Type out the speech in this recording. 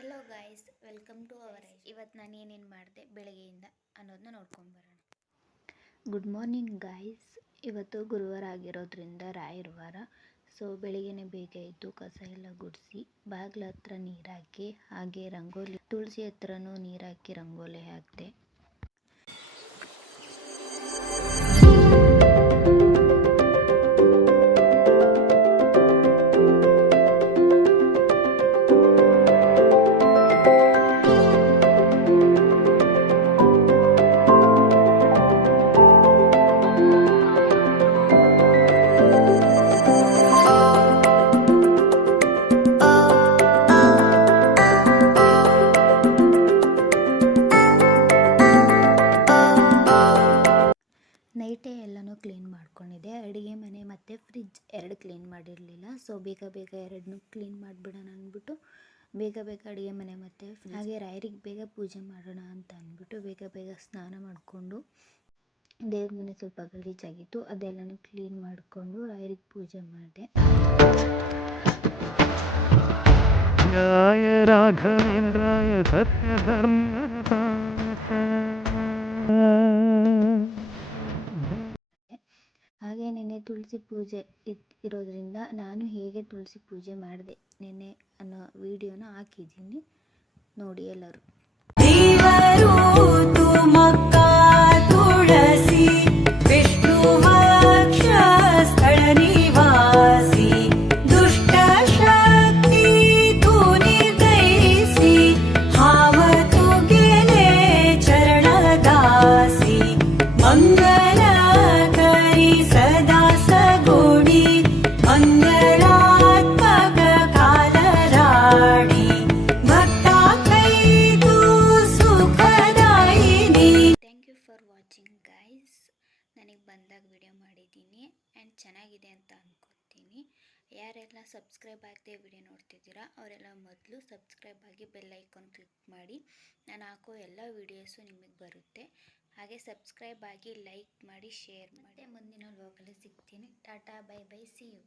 Hello guys, welcome to our ice. ಇವತ್ತು ನಾನು ಏನೇನು ಮಾಡಿದೆ ಬೆಳಗ್ಗೆಯಿಂದ ಅನ್ನೋದನ್ನ ನೋಡ್ಕೊಂಡು ಬರೋಣ. Good morning guys. ಇವತ್ತು ಗುರುವಾರ ಆಗಿರೋದ್ರಿಂದ ರಾಯರ ವಾರ. ಸೊ ಬೆಳಿಗ್ಗೆನೇ ಬೇಗ ಎದ್ದು ಕಸ ಎಲ್ಲ ಗುಡಿಸಿ ಬಾಗಿಲ ಹತ್ರ ನೀರು ಹಾಕಿ, ಹಾಗೆ ರಂಗೋಲಿ ತುಳಸಿ ಹತ್ರನೂ ನೀರು ಹಾಕಿ ರಂಗೋಲಿ ಹಾಕಿದೆ. ನೈಟೇ ಎಲ್ಲನೂ ಕ್ಲೀನ್ ಮಾಡ್ಕೊಂಡಿದ್ದೆ. ಅಡುಗೆ ಮನೆ ಮತ್ತು ಫ್ರಿಜ್ ಎರಡು ಕ್ಲೀನ್ ಮಾಡಿರಲಿಲ್ಲ. ಸೊ ಬೇಗ ಎರಡನ್ನೂ ಕ್ಲೀನ್ ಮಾಡಿಬಿಡೋಣ ಅಂದ್ಬಿಟ್ಟು ಬೇಗ ಅಡುಗೆ ಮನೆ ಮತ್ತು ಹಾಗೆ ರಾಯರಿಗೆ ಬೇಗ ಪೂಜೆ ಮಾಡೋಣ ಅಂತ ಅಂದ್ಬಿಟ್ಟು ಬೇಗ ಸ್ನಾನ ಮಾಡಿಕೊಂಡು ದೇವ್ರ ಮನೆ ಸ್ವಲ್ಪ ಗಲೀಜಾಗಿತ್ತು, ಅದೆಲ್ಲನೂ ಕ್ಲೀನ್ ಮಾಡಿಕೊಂಡು ರಾಯರಿಗೆ ಪೂಜೆ ಮಾಡಿದೆ. ರಾಘವೇಂದ್ರಾಯ ಸತ್ಯ ಧರ್ಮ ಹಾಗೆ ನೆನ್ನೆ ತುಳಸಿ ಪೂಜೆ ಇರೋದ್ರಿಂದ ನಾನು ಹೇಗೆ ತುಳಸಿ ಪೂಜೆ ಮಾಡಿದೆ ನೆನ್ನೆ ಅನ್ನೋ ವಿಡಿಯೋನ ಹಾಕಿದ್ದೀನಿ, ನೋಡಿ ಎಲ್ಲರೂ. ಗೈಸ್, ನನಗೆ ಬಂದಾಗ ವಿಡಿಯೋ ಮಾಡಿದ್ದೀನಿ ಆ್ಯಂಡ್ ಚೆನ್ನಾಗಿದೆ ಅಂತ ಅಂದ್ಕೊತೀನಿ. ಯಾರೆಲ್ಲ ಸಬ್ಸ್ಕ್ರೈಬ್ ಆಗದೆ ವಿಡಿಯೋ ನೋಡ್ತಿದ್ದೀರಾ ಅವರೆಲ್ಲ ಮೊದಲು ಸಬ್ಸ್ಕ್ರೈಬ್ ಆಗಿ ಬೆಲ್ ಐಕಾನ್ ಕ್ಲಿಕ್ ಮಾಡಿ. ನಾನು ಹಾಕೋ ಎಲ್ಲ ವೀಡಿಯೋಸು ನಿಮಗೆ ಬರುತ್ತೆ. ಹಾಗೆ ಸಬ್ಸ್ಕ್ರೈಬ್ ಆಗಿ ಲೈಕ್ ಮಾಡಿ, ಶೇರ್ ಮಾಡಿ. ಮುಂದಿನ ವ್ಲಾಗಲ್ಲಿ ಸಿಗ್ತೀನಿ. Tata, bye bye, see you.